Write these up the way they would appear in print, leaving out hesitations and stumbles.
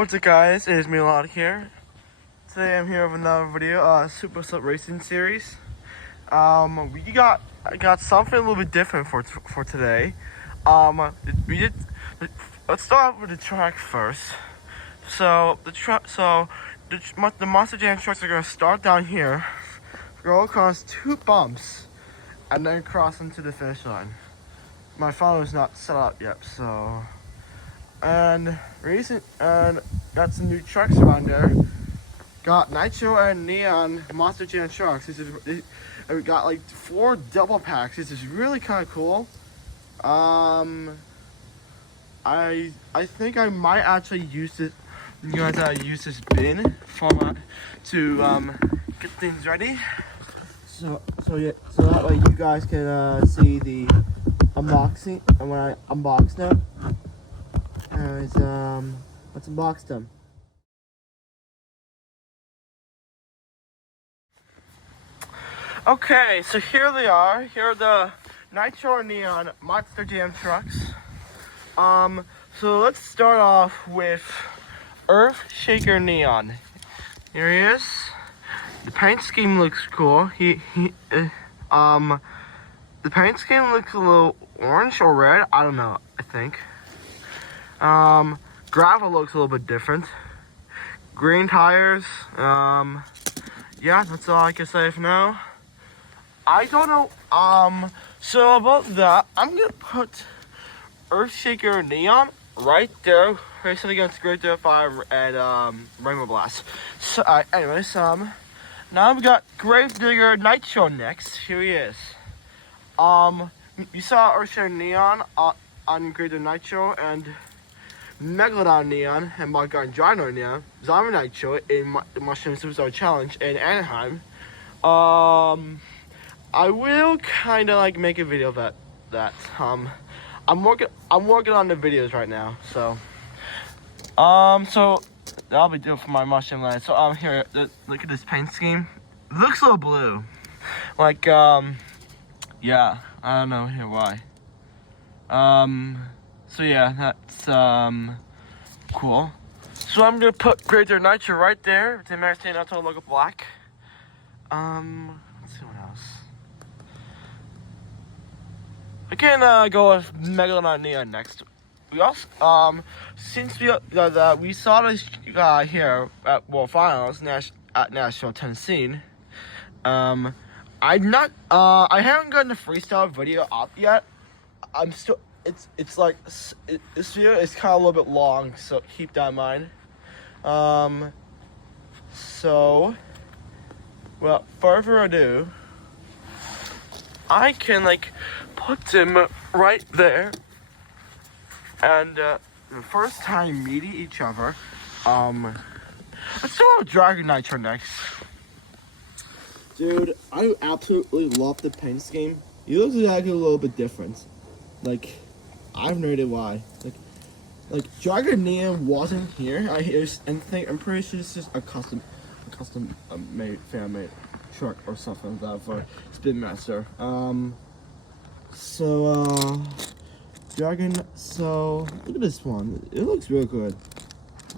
What's up, guys? It is Milad here. Today I'm here with another video, Super Slip Racing Series. I got something a little bit different for today. Let's start off with the track first. So the Monster Jam trucks are gonna start down here, go across two bumps, and then cross into the finish line. My phone is not set up yet, so. And got some new trucks around there. Got Nitro and Neon Monster Jam trucks. We got like 4 double packs. This is really kind of cool. I think I might actually use this. I'm gonna use this bin to get things ready. So that way you guys can see the unboxing. And when I unbox them. Let's unbox them. Okay, so here they are. Here are the Nitro and Neon Monster Jam trucks. So let's start off with Earth Shaker Neon. Here he is. The paint scheme looks cool. The paint scheme looks a little orange or red. I don't know. I think. Gravel looks a little bit different. Green tires. Yeah, that's all I can say for now. I don't know. So about that, I'm gonna put Earthshaker Neon right there, racing against Great Deal Fire and Rainbow Blast. So, anyways, now we got Gravedigger Nitro next. Here he is. You saw Earthshaker Neon on Great Deal Nitro and Megalodon Neon and Mudguard Gyno Neon, Zombie Nitro in the Mushroom Superstar Challenge in Anaheim. I will kind of like make a video of that. I'm working on the videos right now, so that'll be good for my Mushroom Land. So here, look at this paint scheme. It looks a little blue, like yeah, I don't know here why. So yeah, that's cool. So I'm gonna put Greater Nitro right there. The American Auto logo black. Let's see what else. I can go with Megalodon Neon next. We also since we saw this here at World Finals at Nashville, Tennessee. I haven't gotten the freestyle video up yet. I'm still. It's like this video is kind of a little bit long, so keep that in mind. So, well, further ado, I can like put them right there, and the first time meeting each other, let's do a Dragon Nitro next. Dude, I absolutely love the paint scheme. He looks exactly a little bit different, like. I have no idea why. Like Dragon Neon wasn't here. I'm pretty sure this is a custom made fan made truck or something like that for Spin Master. Dragon. So look at this one. It looks real good.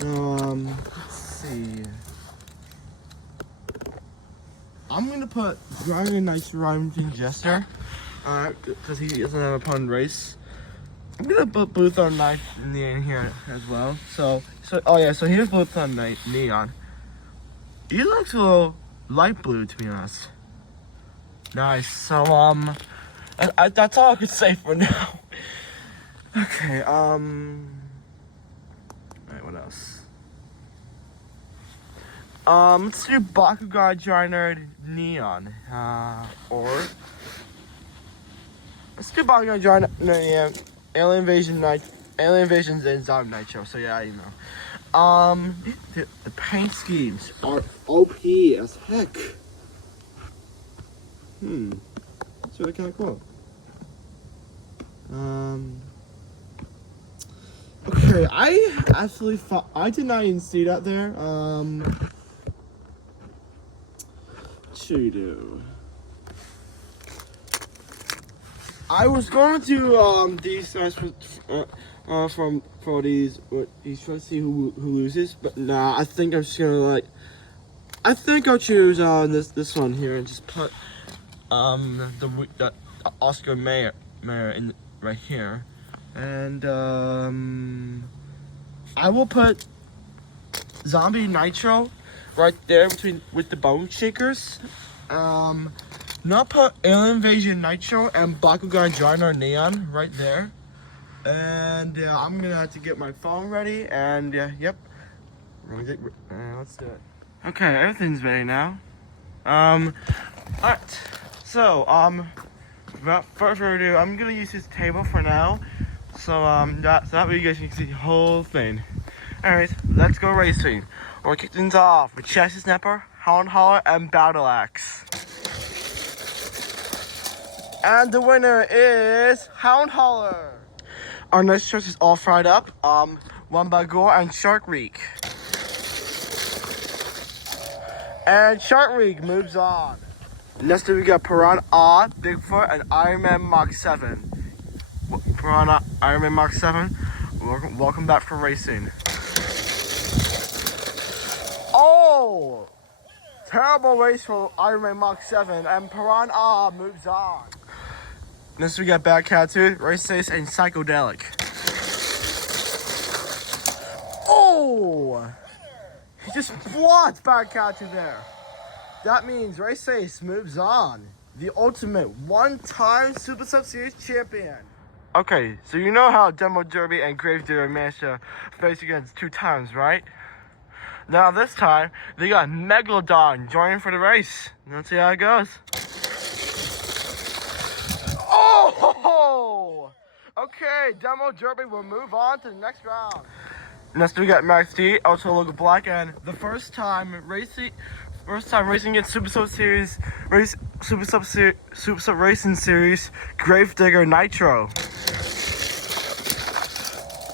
Let's see. I'm gonna put Dragon Knight's Rhyming Jester, because he doesn't have a pun race. I'm gonna put Bluethorn Knight in the end here as well. So here's Bluethorn Knight Neon. He looks a little light blue, to be honest. Nice. So that's all I could say for now. Okay. Alright, what else? Let's do Bakugan Gyno Neon. Or let's do Bakugan Gyno Neon. Alien Invasions and Zombie Nitro. So yeah, you know. The paint schemes are OP as heck. It's really kind of cool. Okay, I actually thought I did not even see that there. What should we do? I was going to these guys for for these. He's trying to see who loses, but nah. I think I'm just gonna I think I'll choose this one here and just put the Oscar Mayer in right here, and I will put Zombie Nitro right there with the Bone Shakers. Not put Alien Invasion Nitro and Bakugan Gyro Neon right there. And I'm gonna have to get my phone ready. And yep, let's do it. Okay, everything's ready now. Alright. So without further ado, I'm gonna use this table for now. So that way you guys can see the whole thing. Alright, let's go racing. We'll kick things off with Chassis Snapper, Hound Holler, and Battle Axe. And the winner is Hound Holler. Our next choice is all fried up. Won by Gore and Shark Reek. And Shark Reek moves on. Next we got Piranha, Bigfoot, and Iron Man Mach 7. Piranha, Iron Man Mach 7. Welcome back for racing. Oh! Terrible race for Iron Man Mach 7, and Piranha moves on. Next we got Bad Cat 2, Race Ace, and Psychedelic. Oh! He just blocked Bad Cat 2 there. That means Race Ace moves on. The ultimate one-time Super Sub Series champion. Okay, so you know how Demo Derby and Gravedigger managed to face against 2 times, right? Now this time, they got Megalodon joining for the race. Let's see how it goes. Oh! Okay, Demo Derby will move on to the next round. Next we got Max D, Ultra Logo Black, and the first time racing against Super Sub Racing Series, Gravedigger Nitro.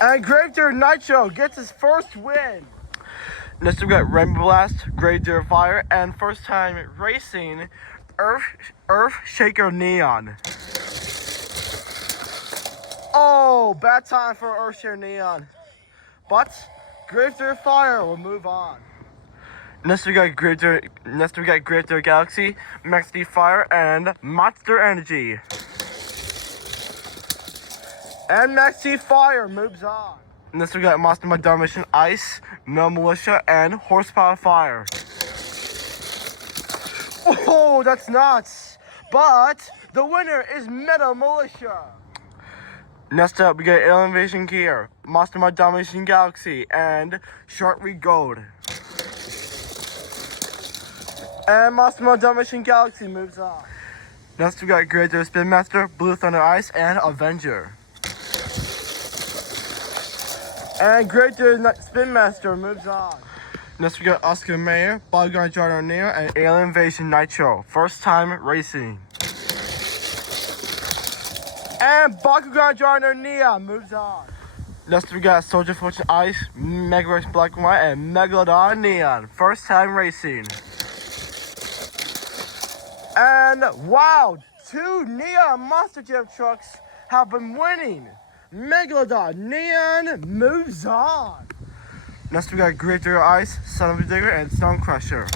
And Gravedigger Nitro gets his first win. Next we got Rainbow Blast, Gravedigger Fire, and first time racing, Earth Shaker Neon. Oh, bad time for Earth Shaker Neon. But Gravedigger Fire will move on. Next we got Gravedigger Galaxy, Max D Fire, and Monster Energy. And Max D Fire moves on. Next we got Monster My Dalmatian Ice, Mel Militia, and Horsepower Fire. Oh, that's nuts! But the winner is Metal Militia. Next up, we got Alien Invasion Gear, Monster My Dalmatian Galaxy, and Shark Reek Gold. And Monster My Dalmatian Galaxy moves on. Next we got Gravedigger Spin Master, Blue Thunder Ice, and Avenger. And Gravedigger Spin Master moves on. Next we got Oscar Mayer, Bakugan Gyro Neon, and Alien Invasion Nitro. First time racing. And Bakugan Gyro Neon moves on. Next we got Soldier Fortune Ice, Mega Rex Black and White, and Megalodon Neon. First time racing. And wow, 2 Neon Monster Jam trucks have been winning. Megalodon Neon moves on. Next we got Gravedigger Ice, Son of a Digger, and Stone Crusher.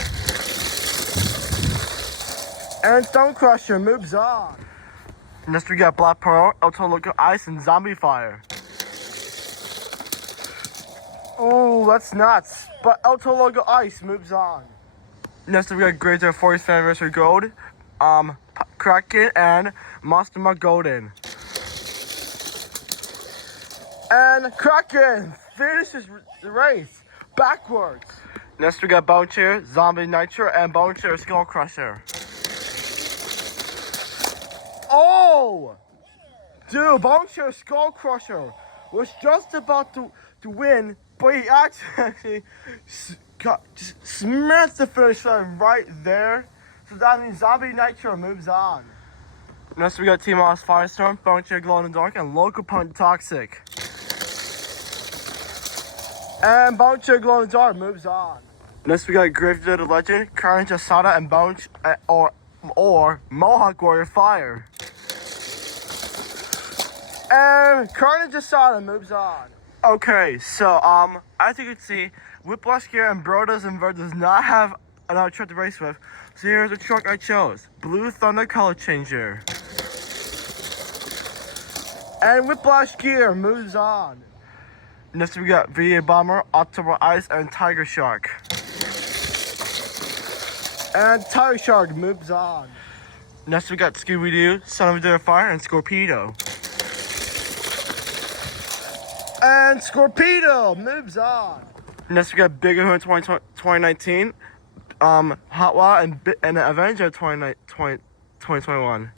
And Stone Crusher moves on. Next we got Black Pearl, Ultra Loco Ice, and Zombie Fire. Oh, that's nuts. But Ultra Logo Ice moves on. Next we got Gravedigger 40th Anniversary Gold, Kraken, and Monster Mug Golden. And Kraken finishes the race backwards. Next we got Bone Chair, Zombie Nitro, and Bone Chair Skull Crusher. Oh! Dude, Bone Chair Skull Crusher was just about to win, but he actually just smashed the finish line right there. So that means Zombie Nitro moves on. Next we got Team Moss Firestorm, Bone Chair Glow in the Dark, and Local Punch Toxic. And Bone Chair Glow in the Dark moves on. Next we got Gravedigger Legend, Carnage Asada, and Bone or Mohawk Warrior Fire. And Carnage Asada moves on. Okay, so as you can see, Whiplash Gear and Brothers and Bird does not have another truck to race with. So here's the truck I chose. Blue Thunder Color Changer. And Whiplash Gear moves on. Next we got VA Bomber, October Ice, and Tiger Shark. And Tiger Shark moves on. Next we got Scooby-Doo, Son of a Fire, and Scorpedo. And Scorpedo moves on. Next we got Bigger Hood 2019, Hot Wad, and Avenger 2021.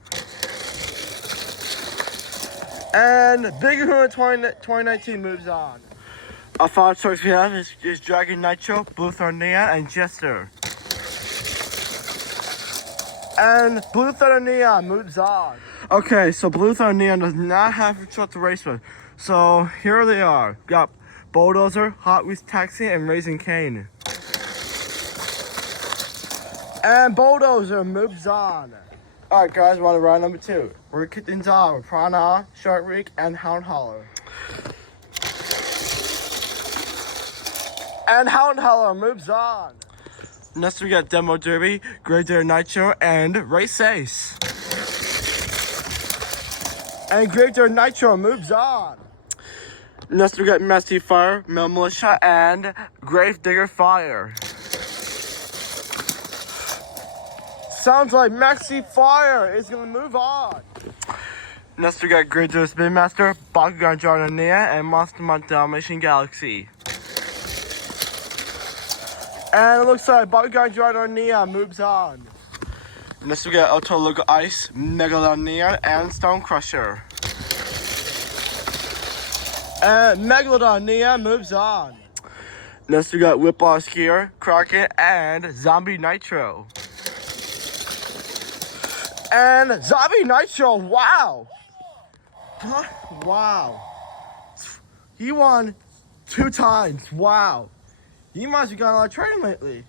And Bigger Hood 2019 moves on. Our 5 trucks we have is Dragon Nitro, Blue Thunder Neon, and Jester. And Blue Thunder Neon moves on. Okay, so Blue Thunder Neon does not have a truck to race with. So here they are. We got Bulldozer, Hot Wheels Taxi, and Raising Cane. And Bulldozer moves on. Alright guys, we're on to round number 2. We're gonna kick things off with Prana, Shark Week, and Hound Holler. And Hound Holler moves on. Next we got Demo Derby, Graveyard Nitro, and Race Ace. And Graveyard Nitro moves on. Next we got Messy Fire, Mel Militia, and Grave Digger Fire. Sounds like Messy Fire is gonna move on. Next we got Graveyard Spin Master, Bakugan Jarnania, and Monster Mutt Dalmatian Galaxy. And it looks like Bakugan Jarnania moves on. Next we got Ultra Logo Ice, Megalon Neon, and Stone Crusher. And Megalodon Neon moves on. Next we got Whiplash Gear, Kraken, and Zombie Nitro. And Zombie Nitro, wow! Wow. He won 2 times, wow. He must have gotten a lot of training lately.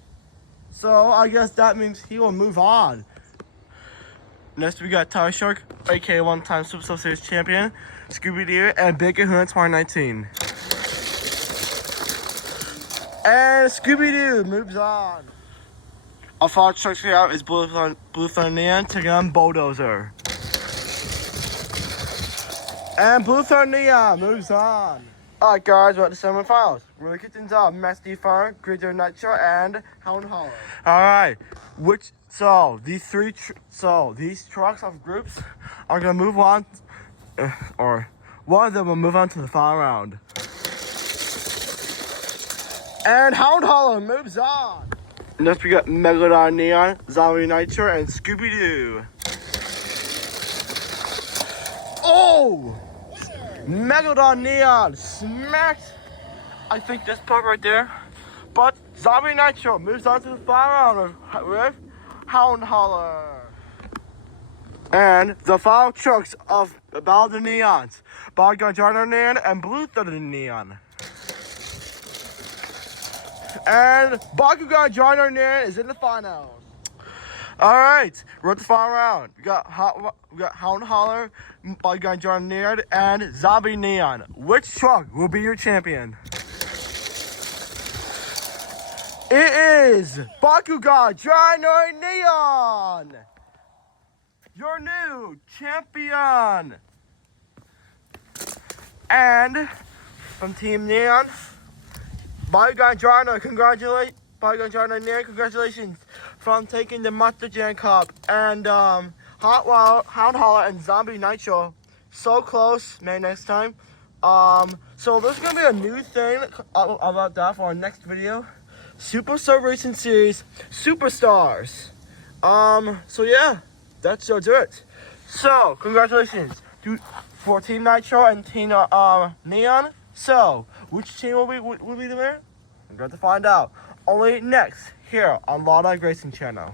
So I guess that means he will move on. Next we got Tiger Shark, aka one-time Super Series champion, Scooby-Doo, and Big Kahuna 2019. And Scooby-Doo moves on. Our 5 trucks we have is Blue Thunder Neon taking on Bulldozer. And Blue Thunder Neon moves on. Alright guys, we're at the semifinals. We're gonna kick things off. Messy Fire, Graveyard Nitro, and Hound Holler. Alright, these trucks of groups are gonna move on, or one of them will move on to the final round. And Hound Holler moves on. Next we got Megalodon Neon, Zombie Nitro, and Scooby-Doo. Oh! Megalodon Neon smacked, I think, this part right there. But Zombie Nitro moves on to the final round with Hound Holler. And the final trucks of Battle of the Neons, Bakugan Jarno Neon and Blue Thunder Neon. And Bakugan Jarno Neon is in the finals. Alright, we're at the final round. We got Hound Holler, Bakugan Jarno Neon, and Zombie Neon. Which truck will be your champion? It is Bakugan Jarno Neon, your new champion. And from Team Neon, Bakugan Jarno, congratulations from taking the Monster Jam Cup. And Hound Holler and Zombie Nitro, so close. Maybe next time. So there's gonna be a new thing about that for our next video. Superstar Racing Series Superstars. So yeah, that's do it. So congratulations for Team Nitro and Team Neon. So which team will be the winner? I'm going to find out only next here on Law Dog Racing Channel.